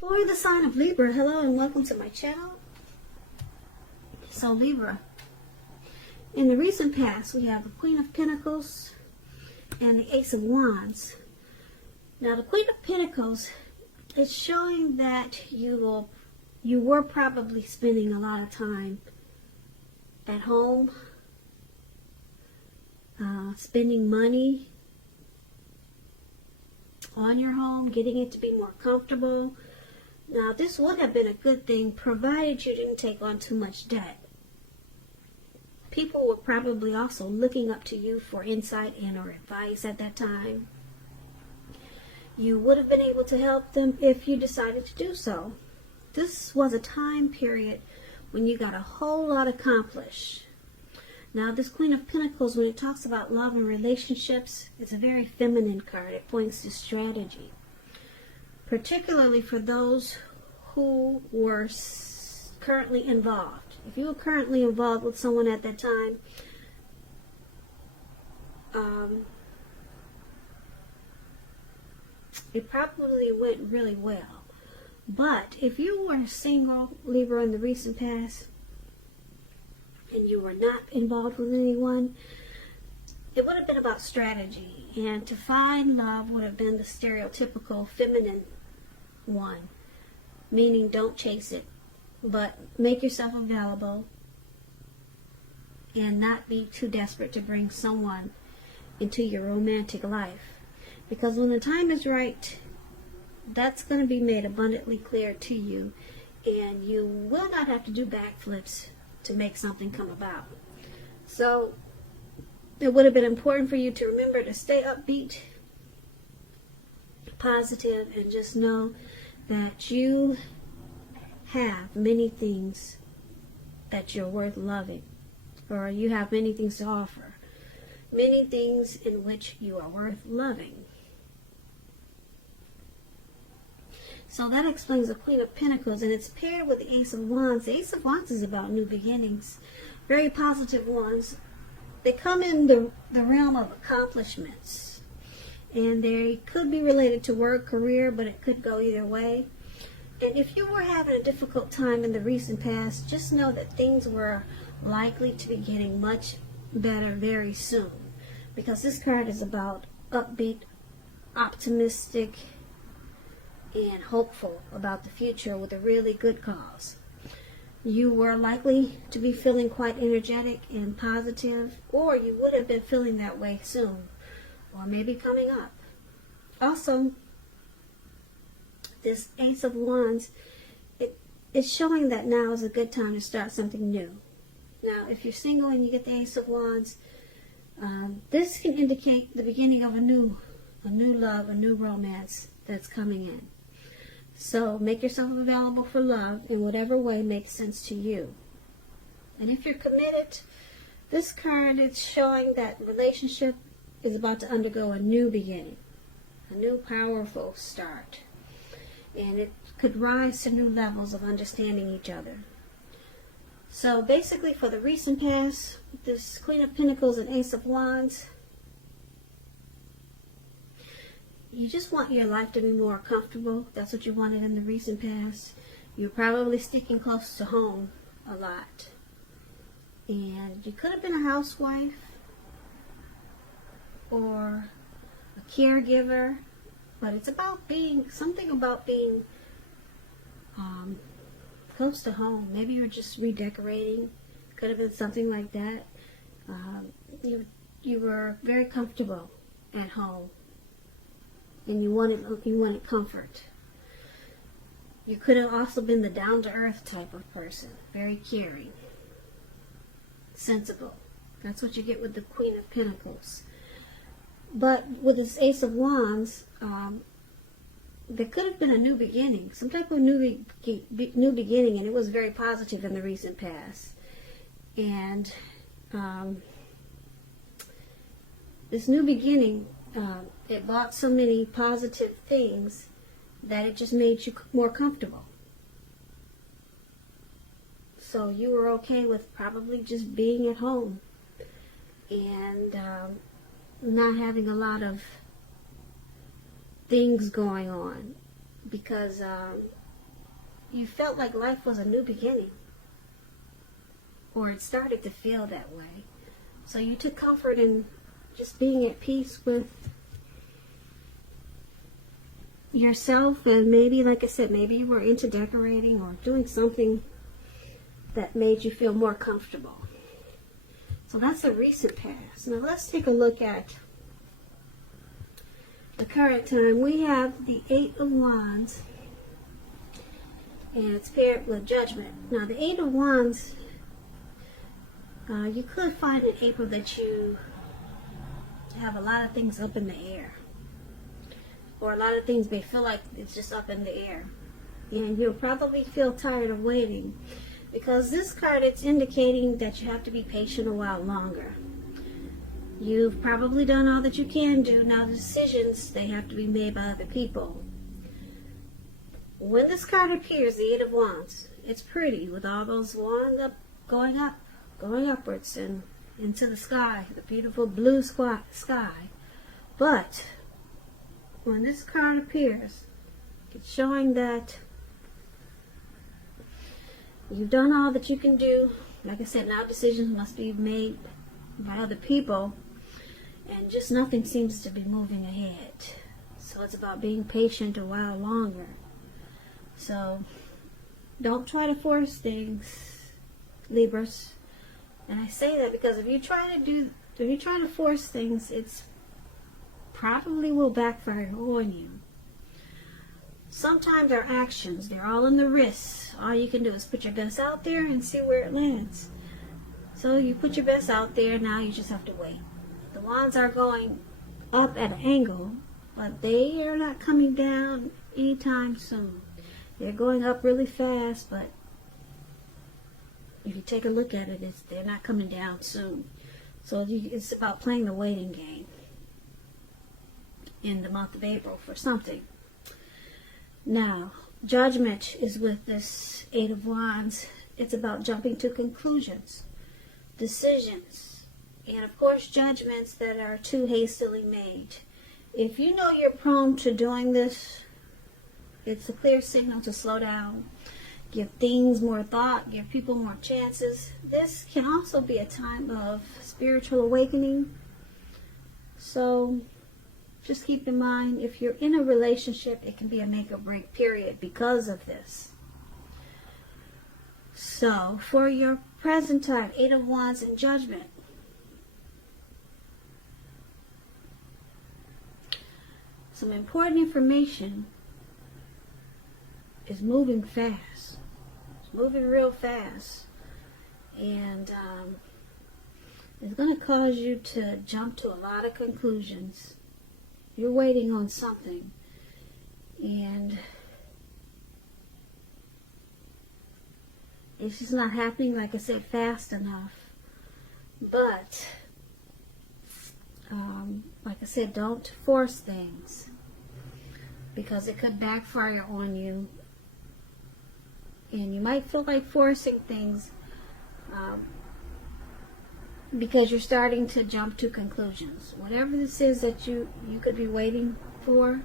For the sign of Libra, hello and welcome to my channel. So Libra, in the recent past we have the Queen of Pentacles and the Ace of Wands. Now the Queen of Pentacles is showing that you were probably spending a lot of time at home, spending money on your home, getting it to be more comfortable. Now, this would have been a good thing provided you didn't take on too much debt. People were probably also looking up to you for insight and or advice at that time. You would have been able to help them if you decided to do so. This was a time period when you got a whole lot accomplished. Now, this Queen of Pentacles, when it talks about love and relationships, it's a very feminine card. It points to strategy, particularly for those who were currently involved. If you were currently involved with someone at that time, it probably went really well. But if you were single, Libra, in the recent past, and you were not involved with anyone, it would have been about strategy. And to find love would have been the stereotypical feminine one, meaning don't chase it, but make yourself available and not be too desperate to bring someone into your romantic life. Because when the time is right, that's going to be made abundantly clear to you, and you will not have to do backflips to make something come about. So it would have been important for you to remember to stay upbeat, positive, and just know that you have many things that you're worth loving, or you have many things to offer, many things in which you are worth loving. So that explains the Queen of Pentacles, and it's paired with the Ace of Wands. The Ace of Wands is about new beginnings, very positive ones. They come in the realm of accomplishments, and they could be related to work, career, but it could go either way. And if you were having a difficult time in the recent past, just know that things were likely to be getting much better very soon, because this card is about upbeat, optimistic, and hopeful about the future with a really good cause. You were likely to be feeling quite energetic and positive, or you would have been feeling that way soon, or maybe coming up. Also, this Ace of Wands, it's showing that now is a good time to start something new. Now, if you're single and you get the Ace of Wands, this can indicate the beginning of a new love, a new romance that's coming in. So make yourself available for love in whatever way makes sense to you. And if you're committed, this card is showing that relationship is about to undergo a new beginning, a new powerful start. And it could rise to new levels of understanding each other. So basically, for the recent past, this Queen of Pentacles and Ace of Wands, you just want your life to be more comfortable. That's what you wanted in the recent past. You're probably sticking close to home a lot. And you could have been a housewife or a caregiver, but it's about being, something about being close to home. Maybe you're just redecorating. Could have been something like that. You were very comfortable at home, and you wanted comfort. You could have also been the down-to-earth type of person, very caring, sensible. That's what you get with the Queen of Pentacles. But with this Ace of Wands, there could have been a new beginning, some type of new beginning, and it was very positive in the recent past. And this new beginning, it brought so many positive things that it just made you more comfortable. So you were okay with probably just being at home and not having a lot of things going on, because you felt like life was a new beginning, or it started to feel that way. So you took comfort in just being at peace with yourself, and maybe, like I said, maybe you were into decorating or doing something that made you feel more comfortable. So that's the recent past. Now let's take a look at the current time. We have the Eight of Wands, and it's paired with Judgment. Now the Eight of Wands, you could find in April that you have a lot of things up in the air, or a lot of things may feel like it's just up in the air, and you'll probably feel tired of waiting, because this card, it's indicating that you have to be patient a while longer. You've probably done all that you can do. Now the decisions, they have to be made by other people. When this card appears, the Eight of Wands, it's pretty with all those wands going upwards and into the sky, the beautiful blue sky. But when this card appears, it's showing that you've done all that you can do. Like I said, now decisions must be made by other people, and just nothing seems to be moving ahead. So it's about being patient a while longer. So don't try to force things, Libras. And I say that because if you try to force things, it's probably will backfire on you. Sometimes our actions, they're all in the wrists. All you can do is put your best out there and see where it lands. So you put your best out there, now you just have to wait. The wands are going up at an angle, but they are not coming down anytime soon. They're going up really fast, but if you take a look at it, they're not coming down soon. So it's about playing the waiting game in the month of April for something. Now, Judgment is with this Eight of Wands. It's about jumping to conclusions, decisions, and of course judgments that are too hastily made. If you know you're prone to doing this, it's a clear signal to slow down, give things more thought, give people more chances. This can also be a time of spiritual awakening. So just keep in mind, if you're in a relationship, it can be a make or break period because of this. So for your present time, Eight of Wands and Judgment, some important information is moving fast. It's moving real fast. And it's going to cause you to jump to a lot of conclusions. You're waiting on something, and it's just not happening, like I said, fast enough. But like I said, don't force things, because it could backfire on you, and you might feel like forcing things because you're starting to jump to conclusions. Whatever this is that you could be waiting for,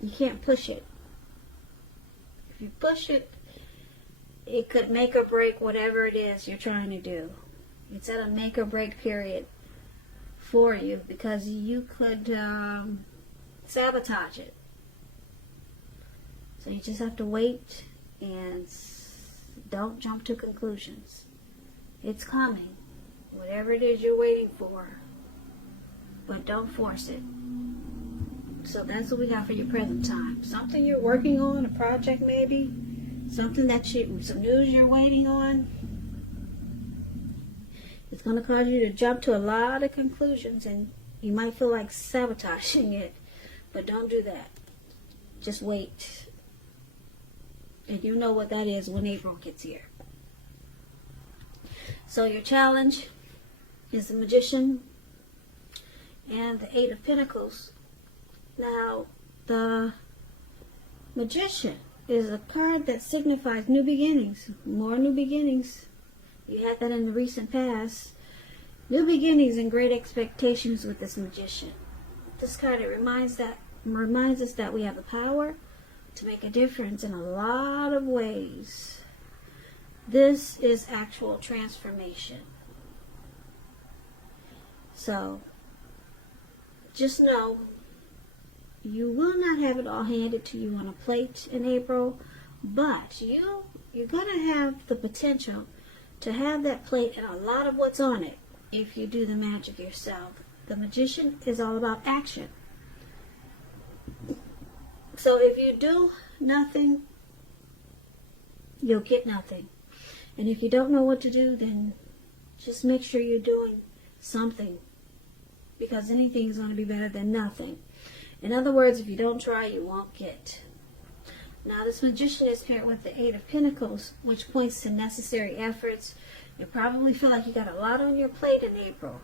you can't push it. If you push it, it could make or break whatever it is you're trying to do. It's at a make or break period for you, because you could sabotage it. So you just have to wait and don't jump to conclusions. It's coming, whatever it is you're waiting for, but don't force it. So that's what we have for your present time. Something you're working on, a project maybe, something some news you're waiting on. It's going to cause you to jump to a lot of conclusions, and you might feel like sabotaging it, but don't do that. Just wait. And you know what that is when April gets here. So your challenge is the Magician and the Eight of Pentacles. Now, the Magician is a card that signifies new beginnings, more new beginnings. You had that in the recent past. New beginnings and great expectations with this Magician. This card, it reminds us that we have the power to make a difference in a lot of ways. This is actual transformation. So, just know, you will not have it all handed to you on a plate in April, but you're going to have the potential to have that plate and a lot of what's on it if you do the magic yourself. The magician is all about action. So if you do nothing, you'll get nothing. And if you don't know what to do, then just make sure you're doing something, because anything is going to be better than nothing. In other words, if you don't try, you won't get. Now, this magician is paired with the Eight of Pentacles, which points to necessary efforts. You probably feel like you got a lot on your plate in April.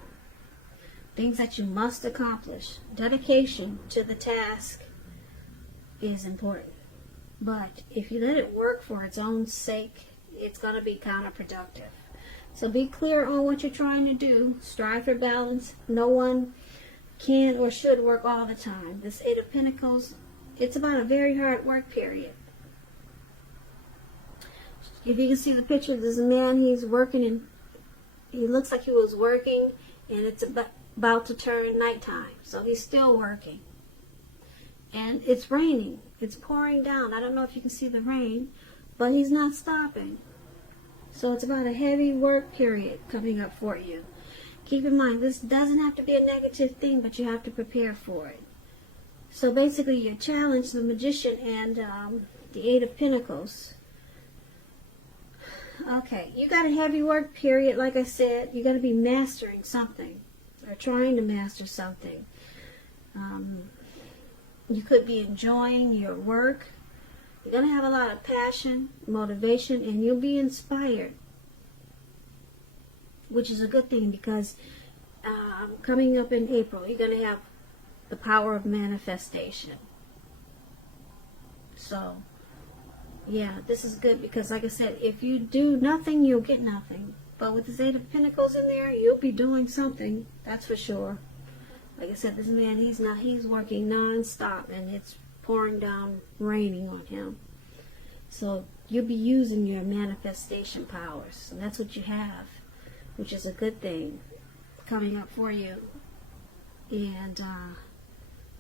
Things that you must accomplish. Dedication to the task is important. But if you let it work for its own sake, it's going to be counterproductive. So be clear on what you're trying to do. Strive for balance. No one can or should work all the time. This Eight of Pentacles, it's about a very hard work period. If you can see the picture, there's a man, he's working, and he looks like he was working, and it's about to turn nighttime. So he's still working. And it's raining. It's pouring down. I don't know if you can see the rain, but he's not stopping. So it's about a heavy work period coming up for you. Keep in mind, this doesn't have to be a negative thing, but you have to prepare for it. So basically, you challenge the magician and the Eight of Pentacles. Okay, you got a heavy work period, like I said. You're going to be mastering something, or trying to master something. You could be enjoying your work. You're going to have a lot of passion, motivation, and you'll be inspired, which is a good thing, because coming up in April, you're going to have the power of manifestation. So, yeah, this is good, because like I said, if you do nothing, you'll get nothing. But with this Eight of Pentacles in there, you'll be doing something, that's for sure. Like I said, this man, he's working non-stop, and it's pouring down, raining on him. So you'll be using your manifestation powers, and that's what you have, which is a good thing coming up for you. And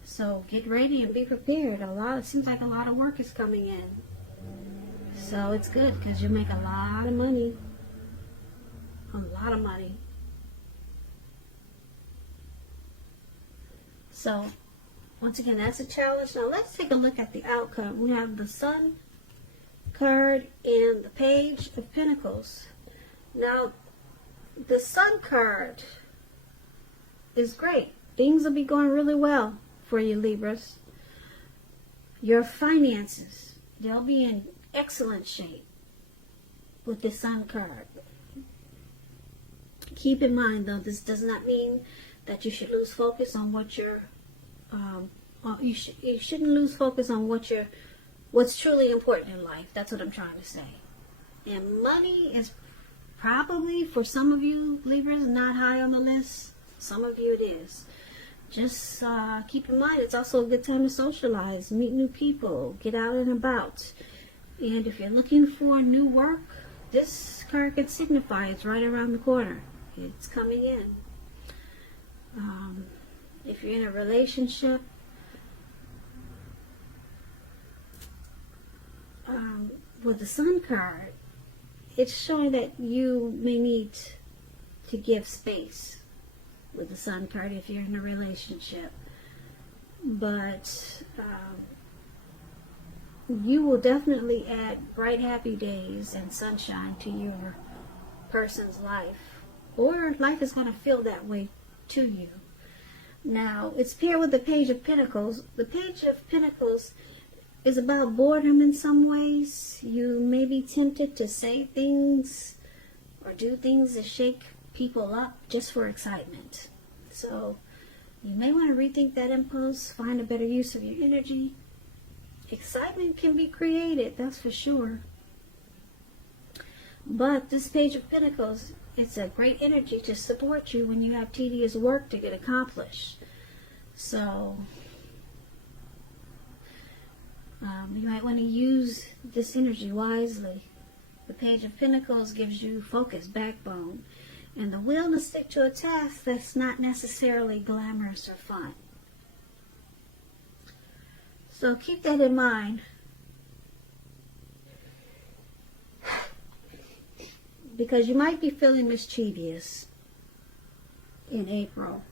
so get ready and be prepared. It seems like a lot of work is coming in. So it's good, because you'll make a lot of money. A lot of money. So, once again, that's a challenge. Now, let's take a look at the outcome. We have the Sun card and the Page of Pentacles. Now, the Sun card is great. Things will be going really well for you, Libras. Your finances, they'll be in excellent shape with the Sun card. Keep in mind, though, this does not mean that you should lose focus on what you're you shouldn't lose focus on what's truly important in life. That's what I'm trying to say. And money is probably, for some of you Libras, not high on the list. Some of you it is. Just keep in mind, it's also a good time to socialize, meet new people, get out and about. And if you're looking for new work, this card could signify it's right around the corner. It's coming in. If you're in a relationship, with the Sun card, it's showing that you may need to give space with the Sun card if you're in a relationship. But you will definitely add bright, happy days and sunshine to your person's life. Or life is going to feel that way to you. Now, it's paired with the Page of Pentacles. The Page of Pentacles is about boredom in some ways. You may be tempted to say things or do things to shake people up just for excitement. So, you may want to rethink that impulse, find a better use of your energy. Excitement can be created, that's for sure. But this Page of Pentacles, it's a great energy to support you when you have tedious work to get accomplished. So, You might want to use this energy wisely. The Page of Pentacles gives you focus, backbone, and the will to stick to a task that's not necessarily glamorous or fun. So keep that in mind. Because you might be feeling mischievous in April.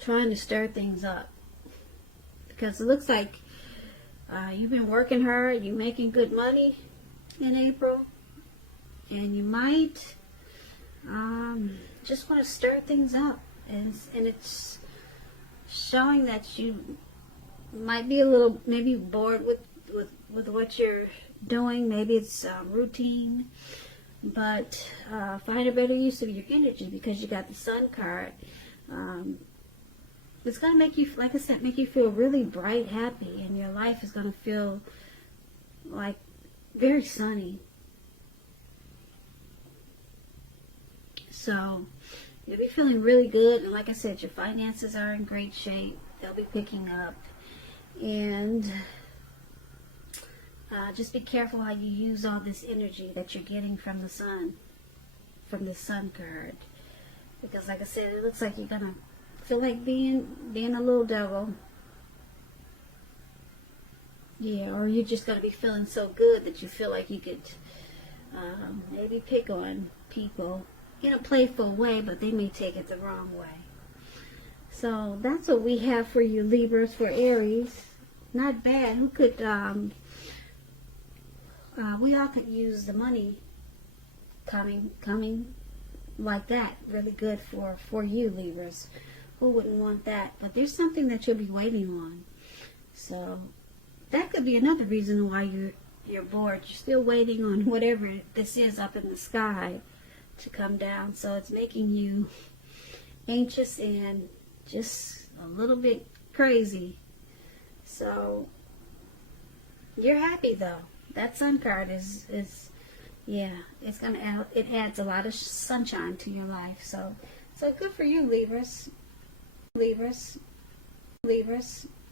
Trying to stir things up. Because it looks like you've been working hard, you're making good money in April, and you might just want to stir things up, and it's showing that you might be a little maybe bored with what you're doing. Maybe it's routine, but find a better use of your energy, because you got the Sun card. It's going to make you, like I said, make you feel really bright, happy, and your life is going to feel like very sunny. So you'll be feeling really good, and like I said, your finances are in great shape. They'll be picking up, and just be careful how you use all this energy that you're getting from the sun, from the Sun card, because like I said, it looks like you're going to feel like being a little devil. Yeah, or you're just going to be feeling so good that you feel like you could maybe pick on people in a playful way, but they may take it the wrong way. So that's what we have for you, Libras, for Aries. Not bad. Who could, we all could use the money coming like that. Really good for you, Libras. Who wouldn't want that? But there's something that you'll be waiting on. So that could be another reason why you're bored. You're still waiting on whatever this is up in the sky to come down. So it's making you anxious and just a little bit crazy. So you're happy though. That Sun card is yeah, it adds a lot of sunshine to your life. So good for you, Libras. Libras.